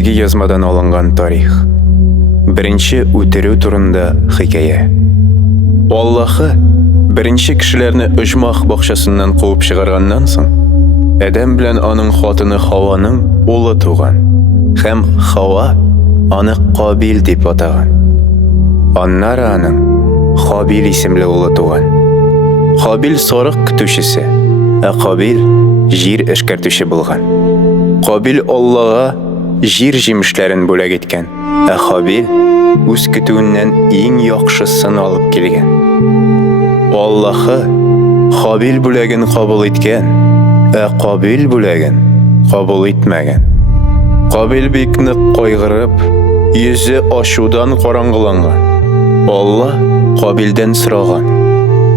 изге язмадан алынган тарих. Беренче үтерү турында хикая. Аллаһы беренче кешеләрне оҗмах бакчасыннан куып чыгарганнан соң, Адәм белән аның хатыны Хаваның улы туган. Һәм Хава аны Кабил дип атаган. Аннары аның Хабил исемле улы туган. Хабил сарык көтүчесе, ә Кабил җир эшкәртүче булган. Кабил Аллаһка җир җимешләрен бүләк иткән, ә Хабил үз көтүеннән иң яхшысын алып килгән. Аллаһы Хабил бүләген кабул иткән, ә Кабил бүләген кабул итмәгән. Кабил бик нык кайгырып, йөзе ачудан караңгыланган. Алла Кабилдән сораган: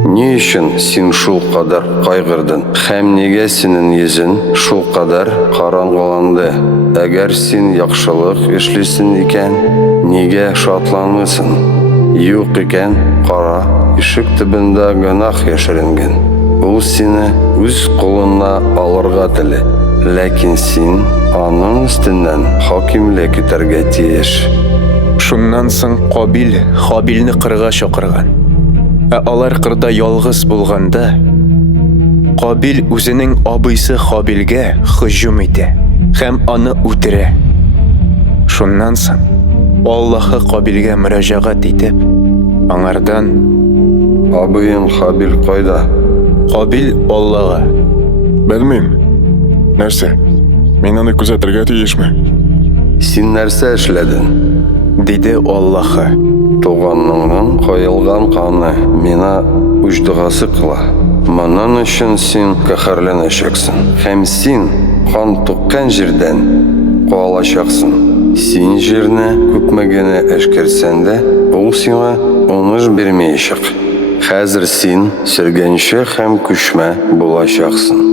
«Ни өчен син шул кадәр кайгырдың? Һәм нигә синең йөзең шул кадәр караңгыланды? Әгәр син яхшылык эшлисең икән, нигә шатланмыйсың? Юк икән, кара, ишек төбендә гөнаһ яшеренгән. Ул сине үз кулына алырга теле, ләкин син аның өстеннән хакимлек итәргә тиеш». Шуннан соң Кабил Хабилне кырга чакырган. Ә алар кырда ялгыз булганда, Кабил үзенең абыйсы Хабилгә һөҗүм итә һәм аны үтерә. Шуннан соң Аллаһы Кабилгә мөрәҗәгать итеп, аңардан: «Абыйым Хабил кайда?» Кабил Аллаһка: Белмим. Нәрсә? Мин аны күзәтергә тиешме? «Син нәрсә эшләдең?» диде Аллаһы. «Туганыңның каелган каны миңа уҗдыгасы кыла. Моның өчен син каһәрләнәчәксең. Һәм син кан туккан җирдән куалачаксың. Син җирне күпме генә эшкәрсәң дә, ул сиңа уңыш бирмәячәк. Хәзер син сөргәнче һәм күчмә булачаксың».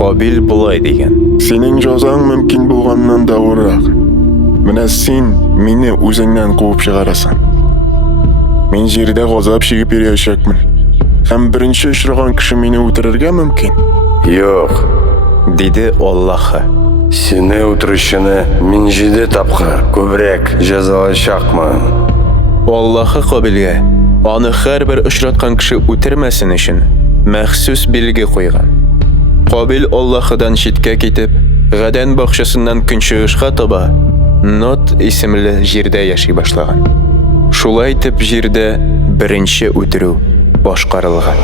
Кабил булай дигән: Синең җәзаң мөмкин булганнан да авыррак. Менә син мине үзеңнән куып чыгарасың. Мин җирдә газап чигеп йөрәчәкмен. Һәм беренче очраган кеше мине үтерергә мөмкин. «Юк, диде Аллаһы. сине үтерүчене мин 7 тапкыр күбрәк җәзалаячакмын». Аллаһы Кабилгә аны һәрбер очраткан кеше үтермәсен өчен махсус билге куйган. Кабил Аллаһыдан читкә китеп, Гадән бакчасыннан көнчыгышка таба Нот исемле җирдә яши башлаган. Шулай итеп җирдә беренче үтерү башкарылган.